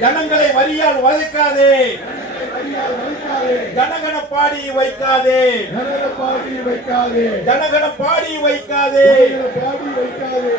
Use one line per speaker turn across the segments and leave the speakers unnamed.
ஜனங்களை வரியால் வதைக்காதே. ஜனகன பாடி வைக்காதே.
பாடி வைக்காதே.
ஜனகன பாடி வைக்காதே
பாடி வைக்காதே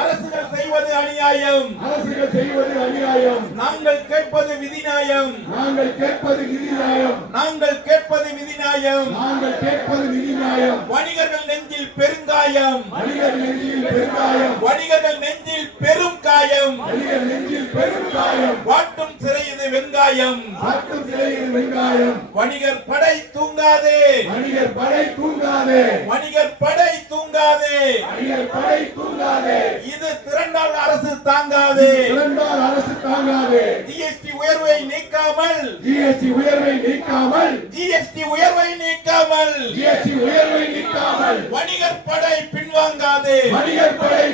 அரசுகள் செய்வது அநியாயம்.
அரசுகள் செய்வது அநியாயம்
நாங்கள் கேட்பது விதிநாயம்
நாங்கள் கேட்பது விதிநாயம்
நாங்கள் கேட்பது விதிநாயம்
நாங்கள் கேட்பது விதிநாயம்
வணிகர்கள் நெஞ்சில் பெருங்காயம்.
மனிதர் நெஞ்சில் பெருங்காயம்
வணிகர்கள் நெஞ்சில் பெரும் காயம்.
மனிதர் நெஞ்சில் பெருங்காயம்.
வாட்டும் சிறையுது வெங்காயம்.
பட்டும் சிலையில் வெங்காயம்.
வணிகர் படை தூங்காதே.
மனிதர் படை தூங்காதே.
வணிகர் படை தூங்காதே.
மனிதர் படை தூங்காதே.
இது திரண்டால் அரசு தாங்காது.
இழந்தால் அரசு தாங்காதே.
ஜிஎஸ்டி உயர்வை நீக்காமல்.
ஜிஎஸ்டி உயர்வை நீக்காமல்.
ஜிஎஸ்டி உயர்வை நீக்காமல்.
ஜிஎஸ்டி உயர்வை நீக்காமல்.
வணிகர் படை பின்வாங்காது.
மனிதர் படை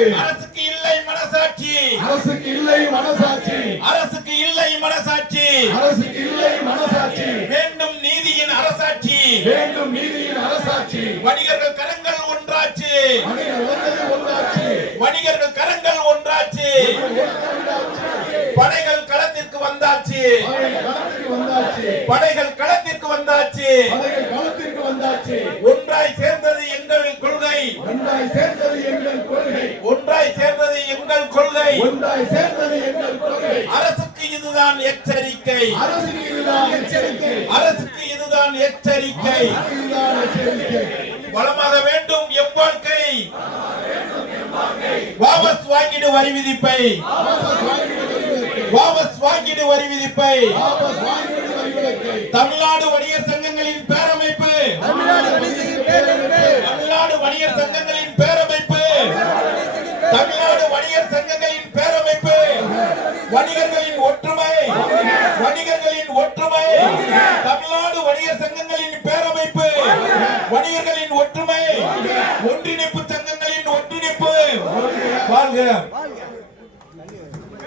அரசுக்கு இல்லை மனசாட்சி.
அரசுக்கு இல்லை மனசாட்சி.
அரசுக்கு இல்லை மனசாட்சி.
அரசுக்கு இல்லை மனசாட்சி.
வேண்டும் நீதியின் அரசாட்சி.
வேண்டும் நீதியின் அரசாட்சி.
வணிகர்கள் கரங்கள் ஒன்றாச்சு. வணிகர்கள் கரங்கள் ஒன்றாச்சு. படைகள் களத்திற்கு வந்தாச்சு.
அவர்கள் களத்திற்கு வந்தாச்சு.
படைகள் களத்திற்கு வந்தாச்சு
அவர்கள் களத்திற்கு வந்தாச்சு
ஒன்றாய் சேர்ந்தது எங்கள் கொள்கை
ஒன்றாய் சேர்ந்தது எங்கள் கொள்கை
ஒன்றாய் சேர்ந்தது எங்கள் கொள்கை
ஒன்றாய் சேர்ந்தது எங்கள் கொள்கை.
அரசுக்கு இதுதான் எச்சரிக்கை.
அரசுக்கு இதுதான் எச்சரிக்கை.
அரசுக்கு இதுதான் எச்சரிக்கை. வளமாக வேண்டும் எம் வாழ்க்கை. வாபஸ் வாங்கிடு வரி விதிப்பை.
வாபஸ் வாங்கிடு
வரி விதிப்பை. தமிழ்நாடு வணிகர் சங்கங்களின் பேரமைப்பு. தமிழ்நாடு வணிகர் சங்கங்களின் வணிகர்களின் ஒற்றுமை. வணிகர்களின் ஒற்றுமை. தமிழ்நாடு வணிகர் சங்கங்களின் பேரமைப்பு. வணிகர்களின் ஒற்றுமை. ஒன்றிணைப்பு சங்கங்களின் ஒன்றிணைப்பு. வாழ்க.